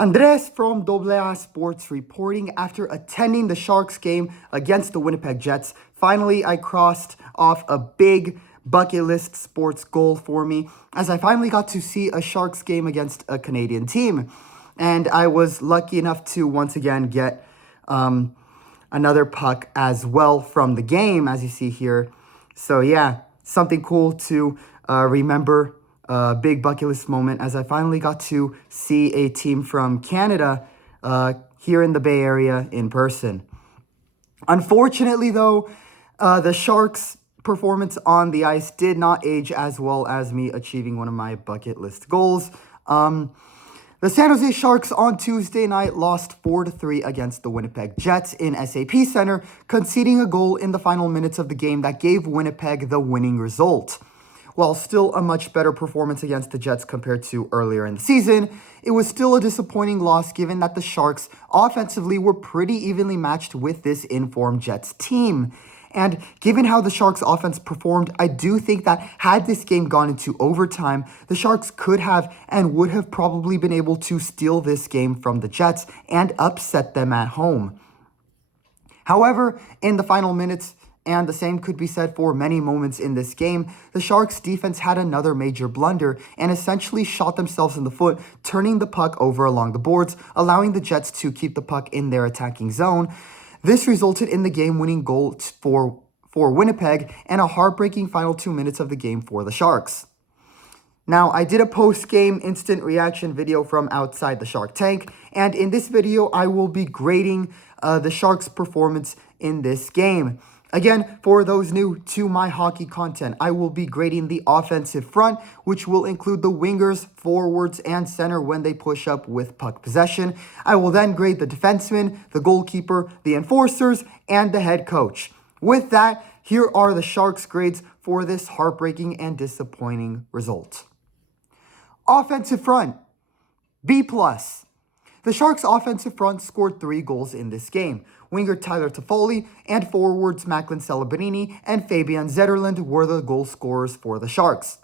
Andres from AA Sports reporting after attending the Sharks game against the Winnipeg Jets. Finally, I crossed off a big bucket list sports goal for me as I finally got to see a Sharks game against a Canadian team. And I was lucky enough to once again get another puck as well from the game, as you see here. So yeah, something cool to remember. Big bucket list moment as I finally got to see a team from Canada here in the Bay Area in person. Unfortunately, though, the Sharks' performance on the ice did not age as well as me achieving one of my bucket list goals. The San Jose Sharks on Tuesday night lost 4-3 against the Winnipeg Jets in SAP Center, conceding a goal in the final minutes of the game that gave Winnipeg the winning result. While still a much better performance against the Jets compared to earlier in the season, it was still a disappointing loss given that the Sharks offensively were pretty evenly matched with this informed Jets team. And given how the Sharks offense performed, I do think that had this game gone into overtime, the Sharks could have and would have probably been able to steal this game from the Jets and upset them at home. However, in the final minutes, and the same could be said for many moments in this game, the Sharks defense had another major blunder and essentially shot themselves in the foot, turning the puck over along the boards, allowing the Jets to keep the puck in their attacking zone. This resulted in the game-winning goal for Winnipeg and a heartbreaking final 2 minutes of the game for the Sharks. Now, I did a post-game instant reaction video from outside the Shark Tank, and in this video, I will be grading the Sharks' performance in this game. Again, for those new to my hockey content, I will be grading the offensive front, which will include the wingers, forwards, and center when they push up with puck possession. I will then grade the defensemen, the goalkeeper, the enforcers, and the head coach. With that, here are the Sharks' grades for this heartbreaking and disappointing result. Offensive front, B+. The Sharks' offensive front scored 3 goals in this game. Winger Tyler Toffoli and forwards Macklin Celebrini and Fabian Zetterlund were the goal scorers for the Sharks.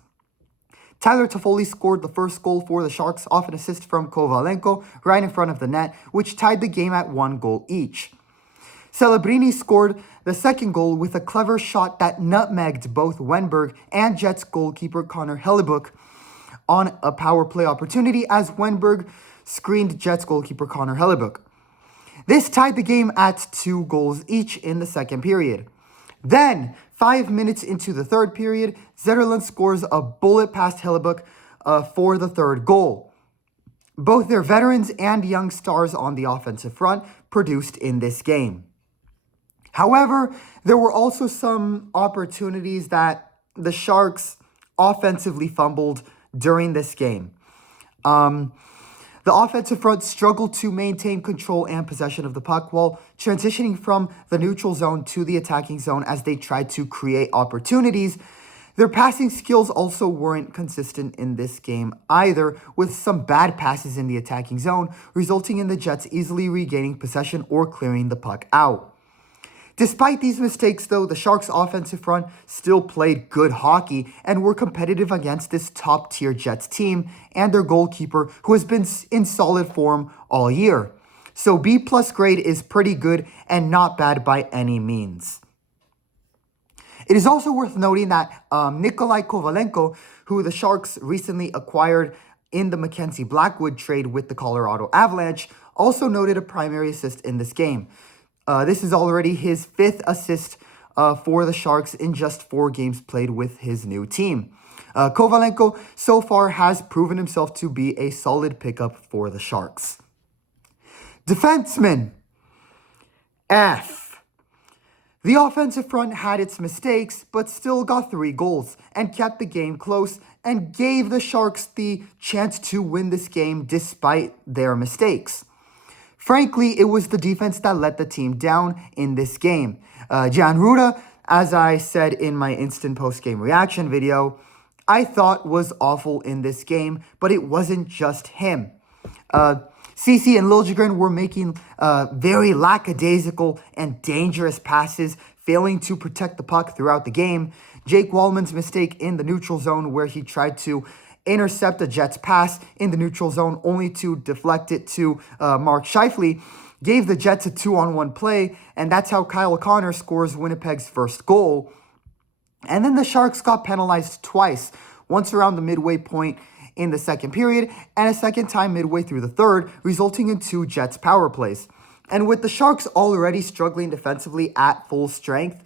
Tyler Toffoli scored the first goal for the Sharks off an assist from Kovalenko right in front of the net, which tied the game at 1 goal each. Celebrini scored the second goal with a clever shot that nutmegged both Wenberg and Jets goalkeeper Connor Hellebuyck on a power play opportunity as Wenberg screened Jets goalkeeper Connor Hellebuyck. This tied the game at 2 goals each in the second period. Then, 5 minutes into the third period, Zetterlund scores a bullet past Hellebuyck for the third goal. Both their veterans and young stars on the offensive front produced in this game. However, there were also some opportunities that the Sharks offensively fumbled during this game. The offensive front struggled to maintain control and possession of the puck while transitioning from the neutral zone to the attacking zone as they tried to create opportunities. Their passing skills also weren't consistent in this game either, with some bad passes in the attacking zone, resulting in the Jets easily regaining possession or clearing the puck out. Despite these mistakes, though, the Sharks' offensive front still played good hockey and were competitive against this top-tier Jets team and their goalkeeper, who has been in solid form all year. So B+ grade is pretty good and not bad by any means. It is also worth noting that Nikolai Kovalenko, who the Sharks recently acquired in the Mackenzie Blackwood trade with the Colorado Avalanche, also noted a primary assist in this game. This is already his 5th assist for the Sharks in just 4 games played with his new team. Kovalenko so far has proven himself to be a solid pickup for the Sharks. Defensemen, F. The offensive front had its mistakes, but still got 3 goals and kept the game close and gave the Sharks the chance to win this game despite their mistakes. Frankly, it was the defense that let the team down in this game. Jan Ruda, as I said in my instant post-game reaction video, I thought was awful in this game, but it wasn't just him. Ceci and Liljegren were making very lackadaisical and dangerous passes, failing to protect the puck throughout the game. Jake Wallman's mistake in the neutral zone where he tried to intercept a Jets pass in the neutral zone only to deflect it to Mark Scheifele, gave the Jets a 2-on-1 play, and that's how Kyle Connor scores Winnipeg's first goal. And then the Sharks got penalized twice, once around the midway point in the second period, and a second time midway through the third, resulting in 2 Jets power plays. And with the Sharks already struggling defensively at full strength,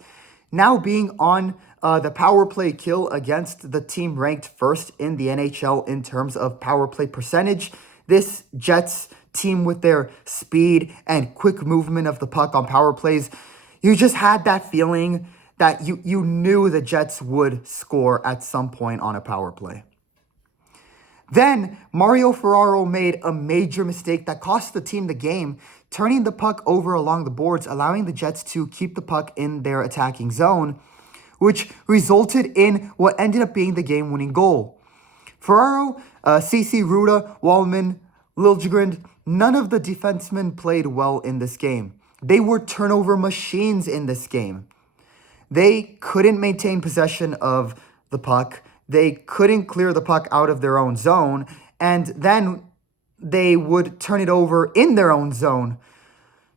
now being on the power play kill against the team ranked first in the NHL in terms of power play percentage, this Jets team with their speed and quick movement of the puck on power plays, you just had that feeling that you knew the Jets would score at some point on a power play. Then Mario Ferraro made a major mistake that cost the team the game, turning the puck over along the boards, allowing the Jets to keep the puck in their attacking zone, which resulted in what ended up being the game-winning goal. Ferraro, CC Ruda, Wallman, Liljegren, none of the defensemen played well in this game. They were turnover machines in this game. They couldn't maintain possession of the puck. They couldn't clear the puck out of their own zone. And then they would turn it over in their own zone.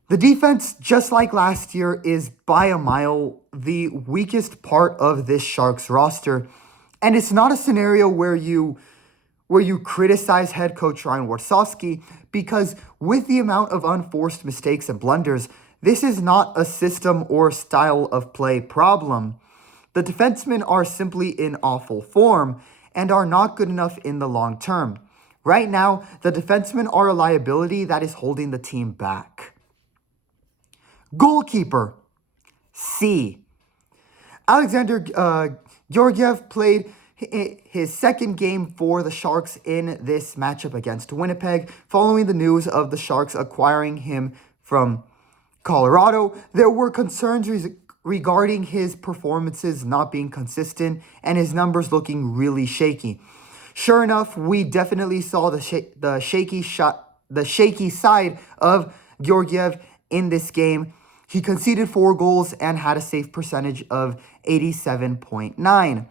The defense, just like last year, is by a mile the weakest part of this Sharks roster. And it's not a scenario where you criticize head coach Ryan Warsofsky, because with the amount of unforced mistakes and blunders, this is not a system or style of play problem. The defensemen are simply in awful form and are not good enough in the long term. Right now, the defensemen are a liability that is holding the team back. Goalkeeper, C. Alexander Georgiev played his second game for the Sharks in this matchup against Winnipeg, following the news of the Sharks acquiring him from Colorado. There were concerns regarding his performances not being consistent and his numbers looking really shaky. Sure enough, we definitely saw the shaky side of Georgiev in this game. He conceded 4 goals and had a save percentage of 87.9.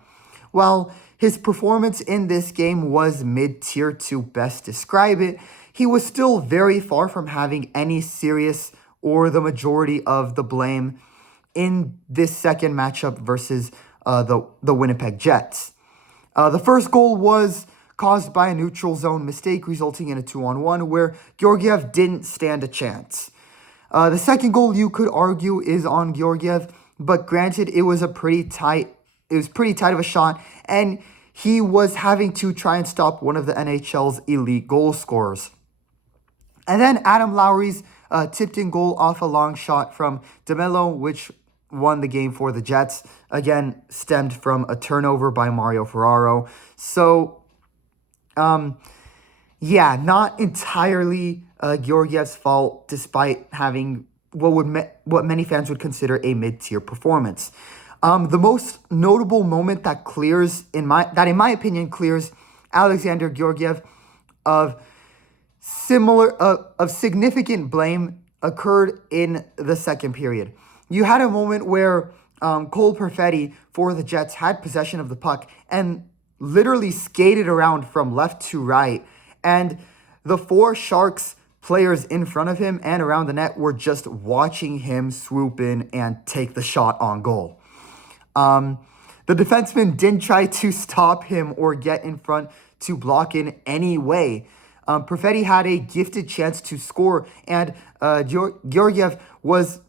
While his performance in this game was mid-tier to best describe it, he was still very far from having any serious or the majority of the blame in this second matchup versus the Winnipeg Jets. The first goal was caused by a neutral zone mistake, resulting in a 2-on-1 where Georgiev didn't stand a chance. The second goal, you could argue, is on Georgiev, but granted, it was pretty tight of a shot, and he was having to try and stop one of the NHL's elite goal scorers. And then Adam Lowry's tipped in goal off a long shot from DeMello, which won the game for the Jets, again stemmed from a turnover by Mario Ferraro. So, not entirely Georgiev's fault, despite having what many fans would consider a mid-tier performance. The most notable moment that in my opinion clears Alexander Georgiev of significant blame occurred in the second period. You had a moment where Cole Perfetti for the Jets had possession of the puck and literally skated around from left to right, and the 4 Sharks players in front of him and around the net were just watching him swoop in and take the shot on goal. The defenseman didn't try to stop him or get in front to block in any way. Perfetti had a gifted chance to score, and Georgiev was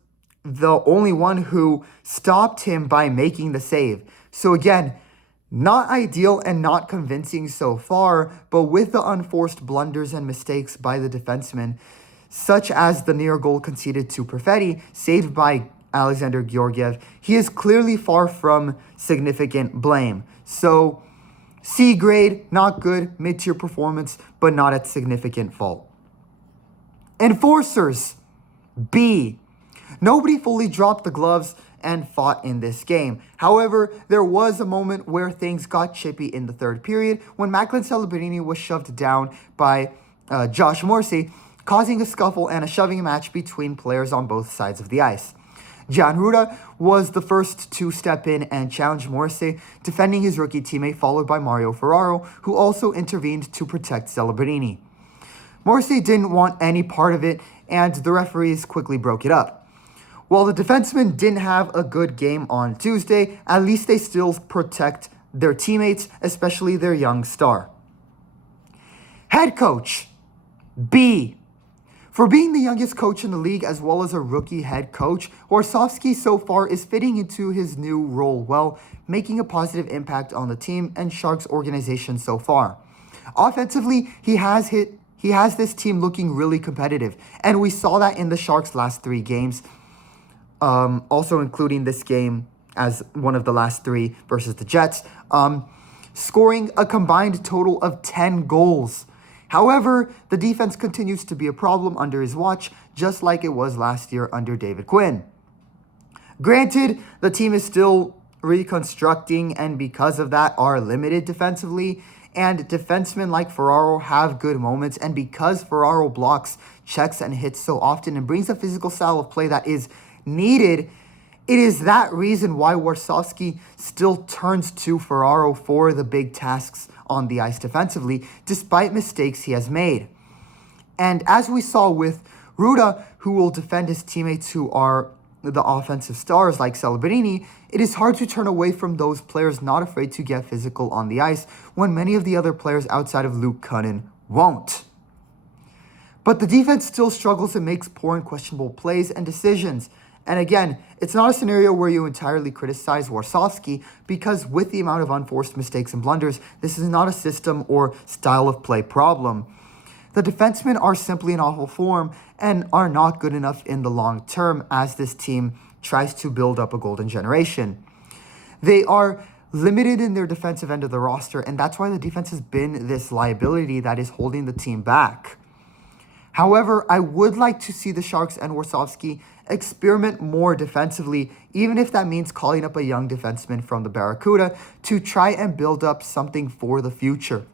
the only one who stopped him by making the save. So again, not ideal and not convincing so far, but with the unforced blunders and mistakes by the defenseman, such as the near goal conceded to Perfetti, saved by Alexander Georgiev, he is clearly far from significant blame. So C grade, not good, mid-tier performance, but not at significant fault. Enforcers, B. Nobody fully dropped the gloves and fought in this game. However, there was a moment where things got chippy in the third period when Macklin Celebrini was shoved down by Josh Morrissey, causing a scuffle and a shoving match between players on both sides of the ice. Jan Ruda was the first to step in and challenge Morrissey, defending his rookie teammate, followed by Mario Ferraro, who also intervened to protect Celebrini. Morrissey didn't want any part of it, and the referees quickly broke it up. While the defensemen didn't have a good game on Tuesday, at least they still protect their teammates, especially their young star. Head coach, B. For being the youngest coach in the league as well as a rookie head coach, Warsofsky so far is fitting into his new role well, making a positive impact on the team and Sharks organization so far. Offensively, he has this team looking really competitive, and we saw that in the Sharks' last 3 games, also including this game as one of the last 3 versus the Jets, scoring a combined total of 10 goals. However, the defense continues to be a problem under his watch, just like it was last year under David Quinn. Granted, the team is still reconstructing and because of that are limited defensively, and defensemen like Ferraro have good moments, and because Ferraro blocks, checks, and hits so often and brings a physical style of play that is needed, it is that reason why Warsofsky still turns to Ferraro for the big tasks on the ice defensively, despite mistakes he has made. And as we saw with Ruda, who will defend his teammates who are the offensive stars like Celebrini, it is hard to turn away from those players not afraid to get physical on the ice when many of the other players outside of Luke Cunnin won't. But the defense still struggles and makes poor and questionable plays and decisions. And again, it's not a scenario where you entirely criticize Warsofsky, because with the amount of unforced mistakes and blunders, this is not a system or style of play problem. The defensemen are simply in awful form and are not good enough in the long term as this team tries to build up a golden generation. They are limited in their defensive end of the roster, and that's why the defense has been this liability that is holding the team back. However, I would like to see the Sharks and Warsofsky experiment more defensively, even if that means calling up a young defenseman from the Barracuda to try and build up something for the future.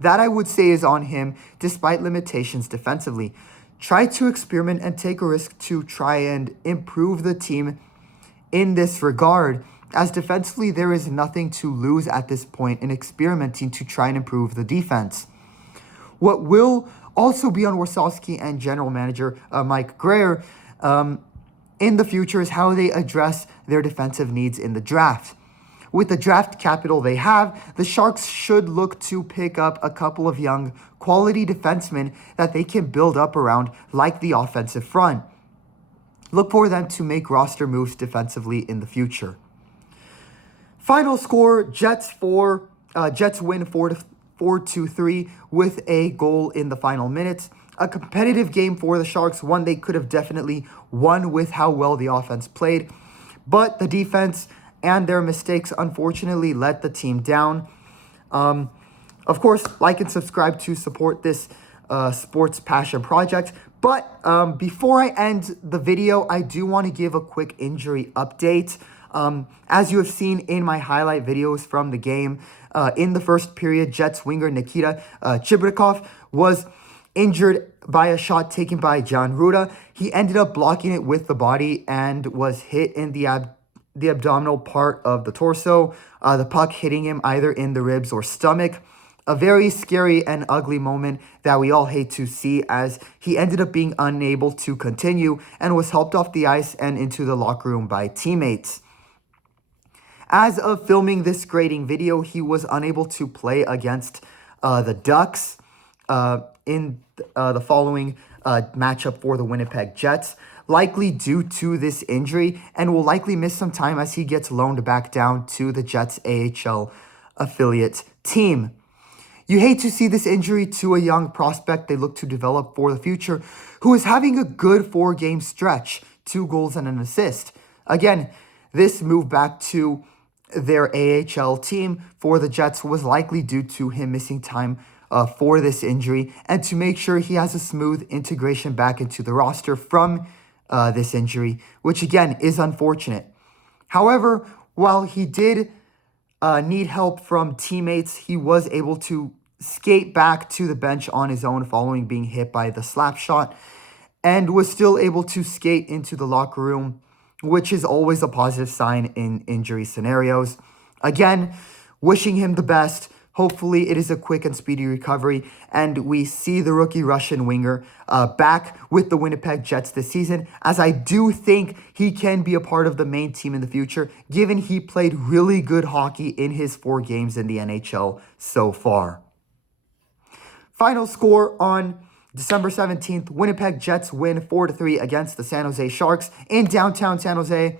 That I would say is on him, despite limitations defensively. Try to experiment and take a risk to try and improve the team in this regard, as defensively there is nothing to lose at this point in experimenting to try and improve the defense. What will also be on Warsofsky and general manager Mike Greer in the future is how they address their defensive needs in the draft. With the draft capital they have, the Sharks should look to pick up a couple of young quality defensemen that they can build up around, like the offensive front. Look for them to make roster moves defensively in the future. Final score, Jets win 4-3 with a goal in the final minutes. A competitive game for the Sharks, one they could have definitely won with how well the offense played, but the defense and their mistakes unfortunately let the team down. Of course, like and subscribe to support this sports passion project. But before I end the video, I do want to give a quick injury update. As you have seen in my highlight videos from the game, in the first period, Jets winger Nikita Chibrikov was injured by a shot taken by Jan Ruda. He ended up blocking it with the body and was hit in the abdominal part of the torso, the puck hitting him either in the ribs or stomach. A very scary and ugly moment that we all hate to see, as he ended up being unable to continue and was helped off the ice and into the locker room by teammates. As of filming this grading video, he was unable to play against the Ducks in the following matchup for the Winnipeg Jets, likely due to this injury, and will likely miss some time as he gets loaned back down to the Jets AHL affiliate team. You hate to see this injury to a young prospect they look to develop for the future, who is having a good 4-game stretch, 2 goals and an assist. Again, this move back to their AHL team for the Jets was likely due to him missing time for this injury, and to make sure he has a smooth integration back into the roster from this injury, which again is unfortunate. However, while he did need help from teammates, he was able to skate back to the bench on his own following being hit by the slap shot, and was still able to skate into the locker room which is always a positive sign in injury scenarios. Again, wishing him the best. Hopefully, it is a quick and speedy recovery, and we see the rookie Russian winger back with the Winnipeg Jets this season, as I do think he can be a part of the main team in the future, given he played really good hockey in his 4 games in the NHL so far. Final score on December 17th, Winnipeg Jets win 4-3 against the San Jose Sharks in downtown San Jose.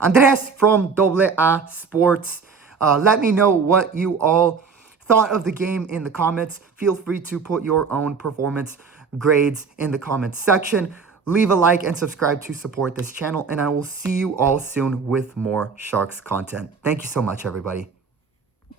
Andres from AA Sports. Let me know what you all thought of the game in the comments. Feel free to put your own performance grades in the comments section. Leave a like and subscribe to support this channel, and I will see you all soon with more Sharks content. Thank you so much, everybody.